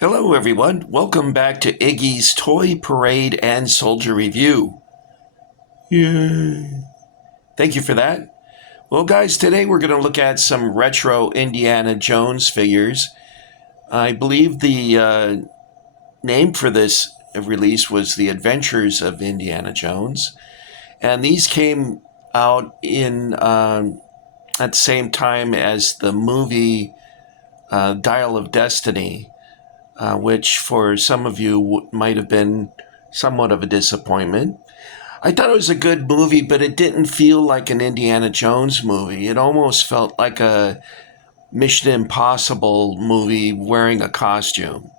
Hello, everyone. Welcome back to Iggy's Toy Parade and Soldier Review. Yay. Thank you for that. Well, guys, today we're going to look at some retro Indiana Jones figures. I believe the name for this release was The Adventures of Indiana Jones. And these came out in at the same time as the movie Dial of Destiny, which for some of you might have been somewhat of a disappointment. I thought it was a good movie, but it didn't feel like an Indiana Jones movie. It almost felt like a Mission Impossible movie wearing a costume.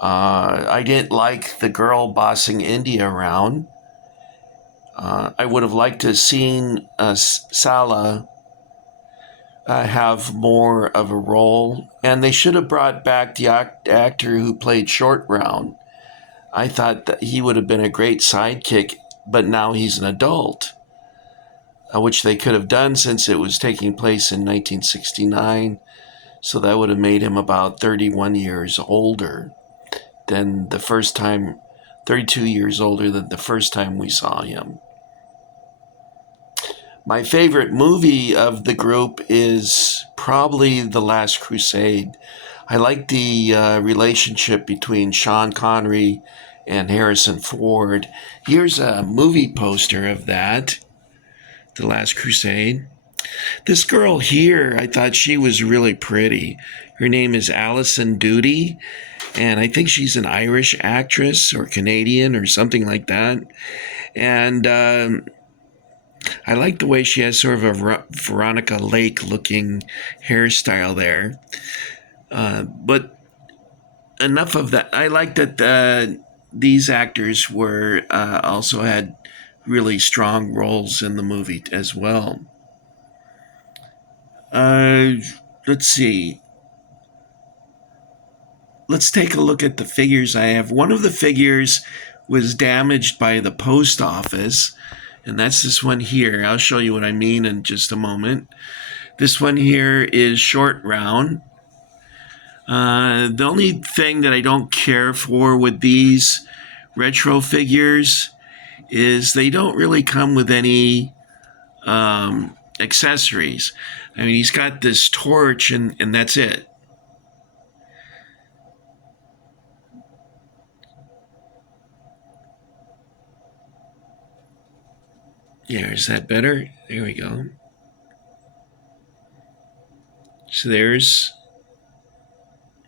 I didn't like the girl bossing Indy around. I would have liked to have seen Sala have more of a role, and they should have brought back the actor who played Short Round. I thought that he would have been a great sidekick, but now he's an adult, which they could have done since it was taking place in 1969. So that would have made him about 31 years older than the first time, 32 years older than the first time we saw him. My favorite movie of the group is probably The Last Crusade. I like the relationship between Sean Connery and Harrison Ford. Here's a movie poster of that, The Last Crusade. This girl here, I thought she was really pretty. Her name is Alison Doody, and I think she's an Irish actress or Canadian or something like that. And I like the way she has sort of a Veronica Lake looking hairstyle there. But enough of that. I like that these actors were also had really strong roles in the movie as well. Let's see. Let's take a look at the figures I have. One of the figures was damaged by the post office, and that's this one here. I'll show you what I mean in just a moment. This one here is Short Round. The only thing that I don't care for with these retro figures is they don't really come with any accessories. I mean, he's got this torch and that's it. Yeah, is that better? There we go. So there's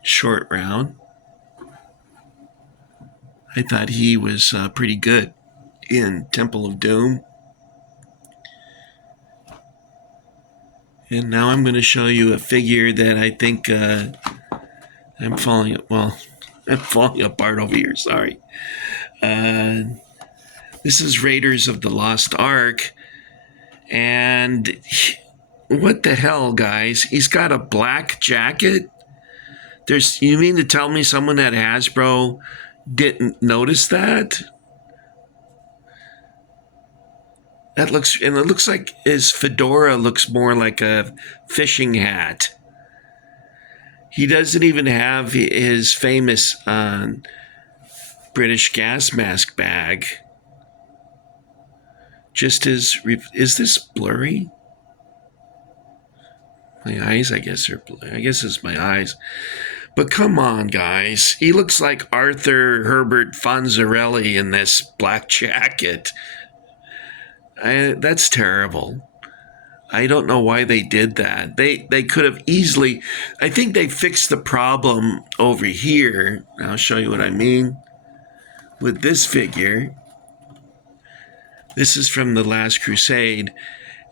Short Round. I thought he was pretty good in Temple of Doom. And now I'm going to show you a figure that I think I'm falling apart over here. Sorry. This is Raiders of the Lost Ark, and what the hell, guys? He's got a black jacket. You mean to tell me someone at Hasbro didn't notice that? It looks like his fedora looks more like a fishing hat. He doesn't even have his famous British gas mask bag. Just is this blurry? My eyes, I guess, are blurry. I guess it's my eyes. But come on, guys. He looks like Arthur Herbert Fonzarelli in this black jacket. That's terrible. I don't know why they did that. They could have easily. I think they fixed the problem over here. I'll show you what I mean with this figure. This is from The Last Crusade,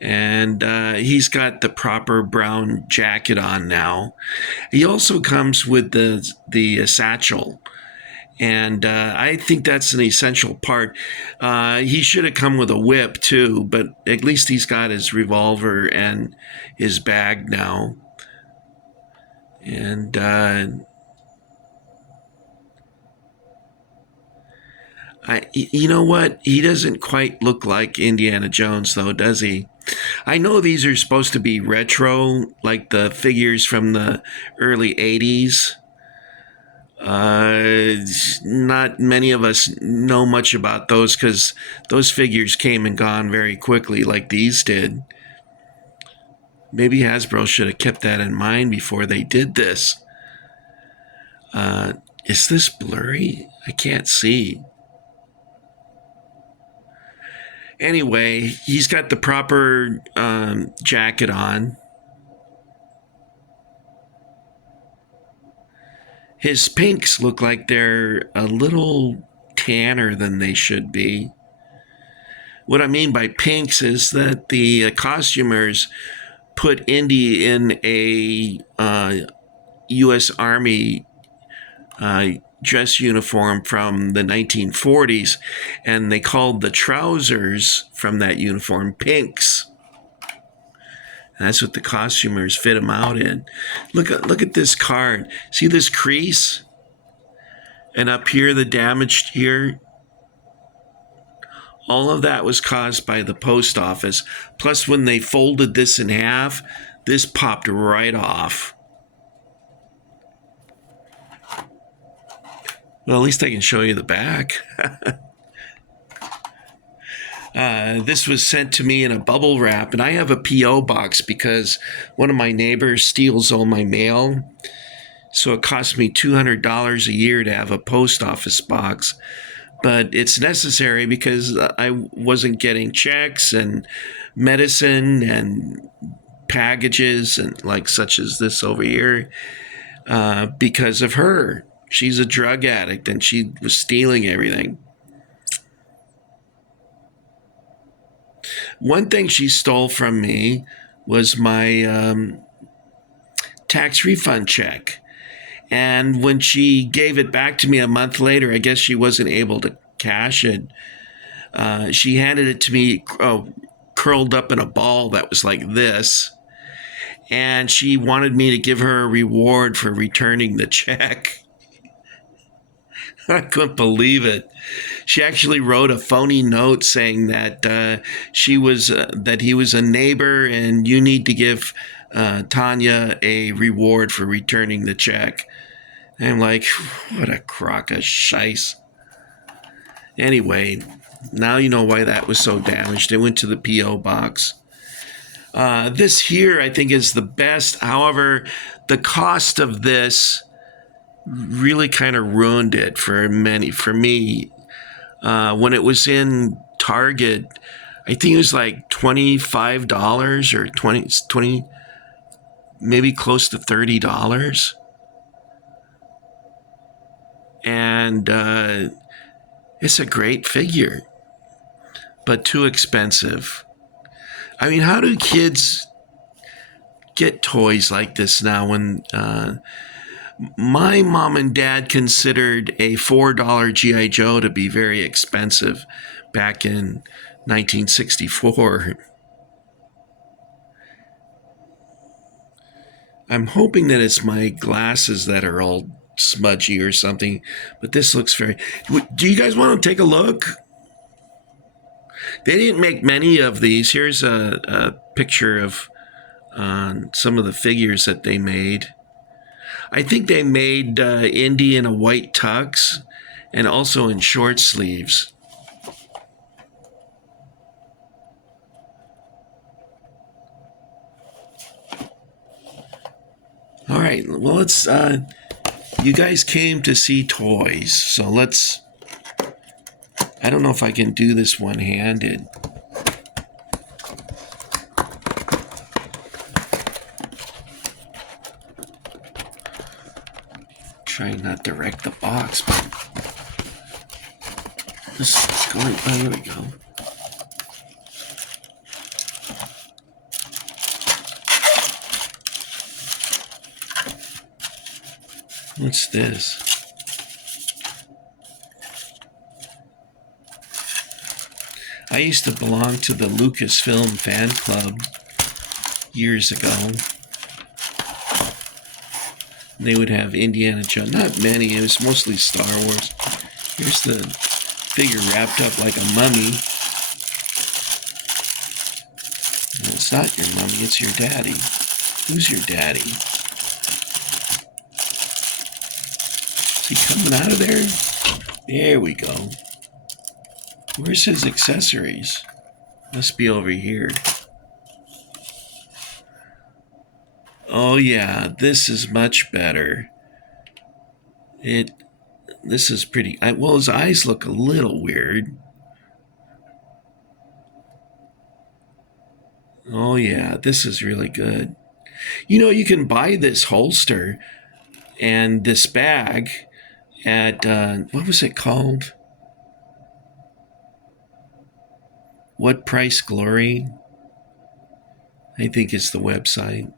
and he's got the proper brown jacket on now. He also comes with the satchel. And I think that's an essential part. He should have come with a whip too, but at least he's got his revolver and his bag now. And you know what? He doesn't quite look like Indiana Jones, though, does he? I know these are supposed to be retro, like the figures from the early 80s. Not many of us know much about those because those figures came and gone very quickly, like these did. Maybe Hasbro should have kept that in mind before they did this. Is this blurry? I can't see. Anyway, he's got the proper jacket on. His pinks look like they're a little tanner than they should be. What I mean by pinks is that the costumers put Indy in a U.S. Army dress uniform from the 1940s, and they called the trousers from that uniform pinks. And that's what the costumers fit him out in. Look at this card. See this crease? And up here, the damage here? All of that was caused by the post office. Plus, when they folded this in half, this popped right off. Well, at least I can show you the back. This was sent to me in a bubble wrap, and I have a P.O. box because one of my neighbors steals all my mail. So it costs me $200 a year to have a post office box. But it's necessary because I wasn't getting checks and medicine and packages and like such as this over here because of her. She's a drug addict and she was stealing everything. One thing she stole from me was my tax refund check. And when she gave it back to me a month later, I guess she wasn't able to cash it. She handed it to me curled up in a ball that was like this. And she wanted me to give her a reward for returning the check. I couldn't believe it. She actually wrote a phony note saying that that he was a neighbor and you need to give Tanya a reward for returning the check. And I'm like, what a crock of shice. Anyway, now you know why that was so damaged. It went to the P.O. box. This here, I think, is the best. However, the cost of this really kind of ruined it for me. When it was in Target, I think it was like $25 or 20, maybe close to $30. And it's a great figure, but too expensive. I mean, how do kids get toys like this now when my mom and dad considered a $4 G.I. Joe to be very expensive back in 1964. I'm hoping that it's my glasses that are all smudgy or something, but this looks very... Do you guys want to take a look? They didn't make many of these. Here's a picture of some of the figures that they made. I think they made Indy in a white tux and also in short sleeves. All right, well, let's... you guys came to see toys, so let's... I don't know if I can do this one-handed. Trying not to wreck the box, but this is going... Oh, there we go. What's this? I used to belong to the Lucasfilm fan club years ago. They would have Indiana Jones. Not many. It was mostly Star Wars. Here's the figure wrapped up like a mummy. No, it's not your mummy. It's your daddy. Who's your daddy? Is he coming out of there? There we go. Where's his accessories? Must be over here. Oh yeah, this is much better. This is pretty. Well, his eyes look a little weird. Oh yeah, this is really good. You know, you can buy this holster and this bag at what was it called? What Price Glory? I think is the website.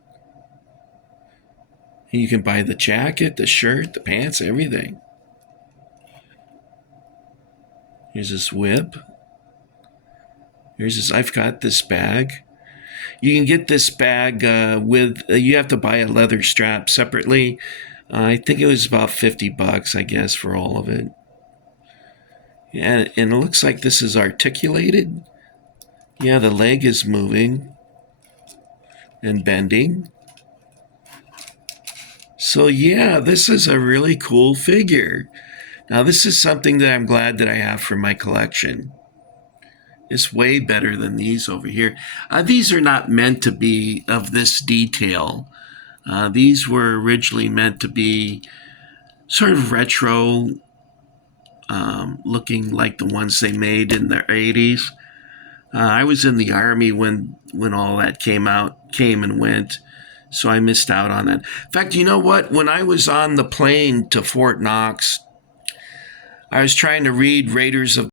And you can buy the jacket, the shirt, the pants, everything. Here's his whip. Here's his. I've got this bag. You can get this bag with. You have to buy a leather strap separately. I think it was about $50, I guess, for all of it. Yeah, and it looks like this is articulated. Yeah, the leg is moving and bending. So yeah, this is a really cool figure. Now this is something that I'm glad that I have for my collection. It's way better than these over here. These are not meant to be of this detail. These were originally meant to be sort of retro, looking like the ones they made in the 80s. I was in the Army when all that came and went, so I missed out on that. In fact, you know what? When I was on the plane to Fort Knox, I was trying to read Raiders of